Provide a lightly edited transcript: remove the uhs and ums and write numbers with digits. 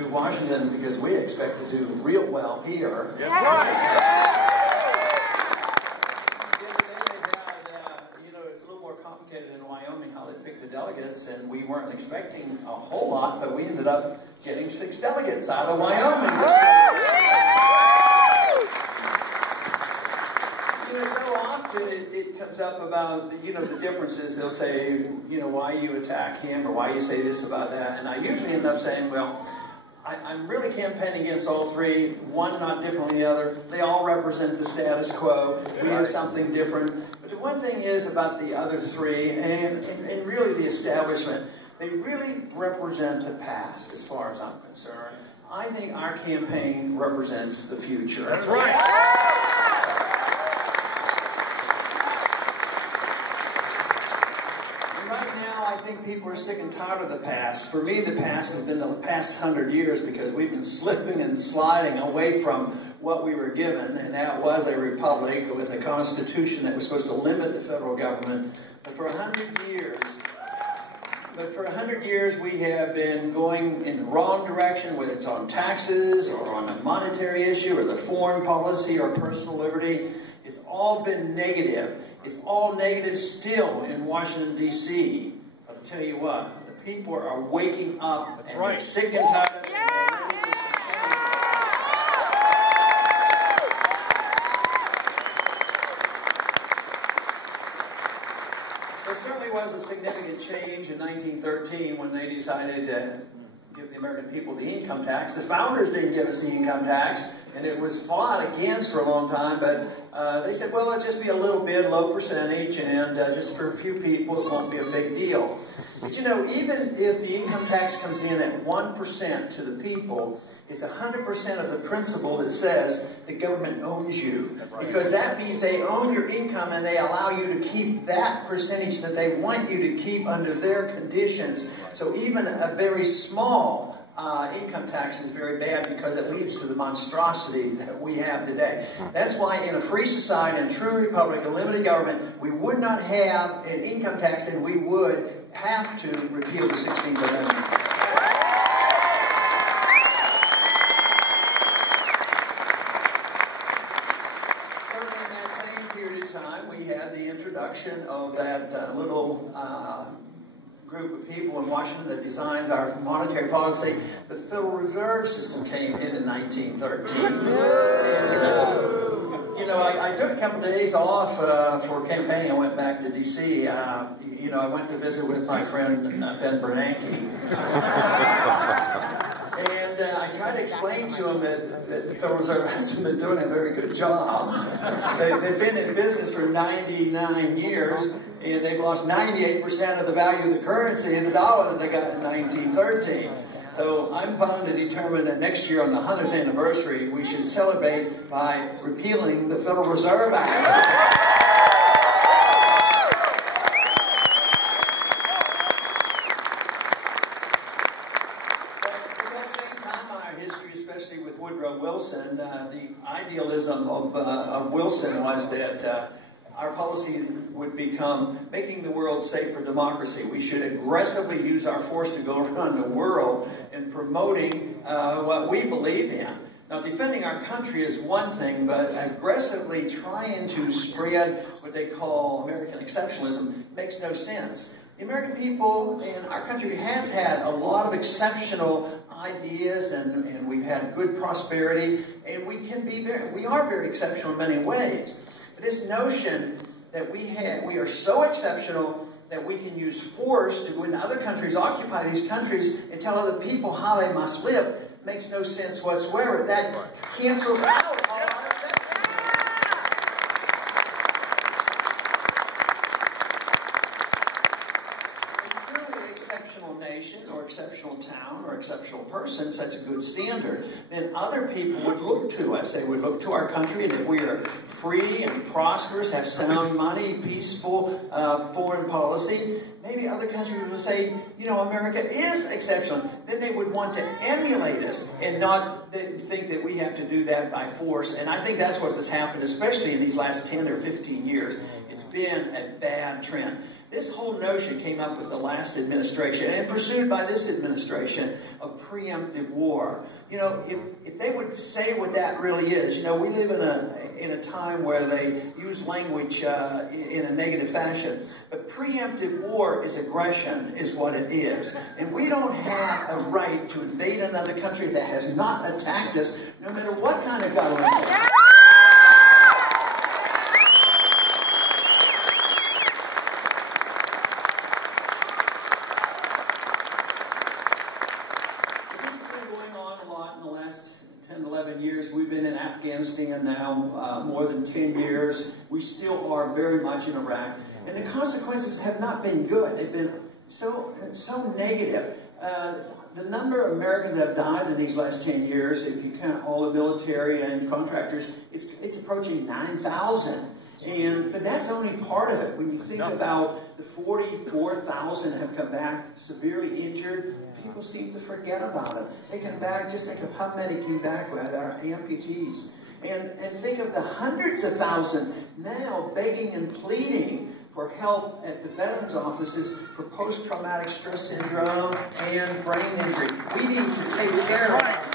to Washington because we expect to do real well here. That's right. It's a little more complicated in Wyoming how they pick the delegates, and we weren't expecting a whole lot, but we ended up getting 6 delegates out of Wyoming. So often it comes up about, the differences. They'll say, why you attack him or why you say this about that. And I usually end up saying, well, I'm really campaigning against all 3, one not different than the other. They all represent the status quo. We have something different. But the one thing is about the other 3, and really the establishment, they really represent the past as far as I'm concerned. I think our campaign represents the future. That's right. I think people are sick and tired of the past. For me, the past has been the past 100 years because we've been slipping and sliding away from what we were given, and that was a republic with a constitution that was supposed to limit the federal government. But for 100 years, we have been going in the wrong direction, whether it's on taxes or on a monetary issue or the foreign policy or personal liberty. It's all been negative. It's all negative still in Washington, D.C. I'll tell you what, the people are waking up and they're sick and tired of it. There certainly was a significant change in 1913 when they decided to give the American people the income tax. The founders didn't give us the income tax, and it was fought against for a long time, but they said, well, it'll just be a little bit, low percentage, and just for a few people, it won't be a big deal. But even if the income tax comes in at 1% to the people, it's 100% of the principle that says the government owns you. Because that means they own your income and they allow you to keep that percentage that they want you to keep under their conditions. So even a very small income tax is very bad because it leads to the monstrosity that we have today. That's why in a free society and true republic, a limited government, we would not have an income tax and we would have to repeal the 16th Amendment. Certainly in that same period of time, we had the introduction of that little group of people in Washington that designs our monetary policy. The Federal Reserve System came in 1913. And, I took a couple of days off for campaigning. I went back to D.C. I went to visit with my friend Ben Bernanke. And I tried to explain to him that the Federal Reserve hasn't been doing a very good job. They've been in business for 99 years, and they've lost 98% of the value of the currency in the dollar that they got in 1913. So I'm bound to determine that next year on the 100th anniversary, we should celebrate by repealing the Federal Reserve Act. Especially with Woodrow Wilson, the idealism of Wilson was that our policy would become making the world safe for democracy. We should aggressively use our force to go around the world and promoting what we believe in. Now, defending our country is one thing, but aggressively trying to spread what they call American exceptionalism makes no sense. The American people in our country has had a lot of exceptional ideas, and we've had good prosperity, and we are very exceptional in many ways. But this notion that we are so exceptional that we can use force to go into other countries, occupy these countries, and tell other people how they must live makes no sense whatsoever. That cancels out all our exceptions. Nation or exceptional town or exceptional person sets a good standard, then other people would look to us. They would look to our country, and if we are free and prosperous, have sound money, peaceful foreign policy, maybe other countries would say, America is exceptional. Then they would want to emulate us and not think that we have to do that by force. And I think that's what has happened, especially in these last 10 or 15 years. It's been a bad trend. This whole notion came up with the last administration and pursued by this administration of preemptive war. You know, if they would say what that really is, you know, we live in a time where they use language in a negative fashion. But preemptive war is aggression, is what it is. And we don't have a right to invade another country that has not attacked us, no matter what kind of government it is. In the last 10, 11 years. We've been in Afghanistan now more than 10 years. We still are very much in Iraq. And the consequences have not been good. They've been so negative. The number of Americans that have died in these last 10 years, if you count all the military and contractors, it's approaching 9,000. But that's only part of it. When you think about the 44,000 have come back severely injured, people seem to forget about it. They come back, just think of how many came back with our amputees. And think of the hundreds of thousands now begging and pleading for help at the veterans offices for post-traumatic stress syndrome and brain injury. We need to take care of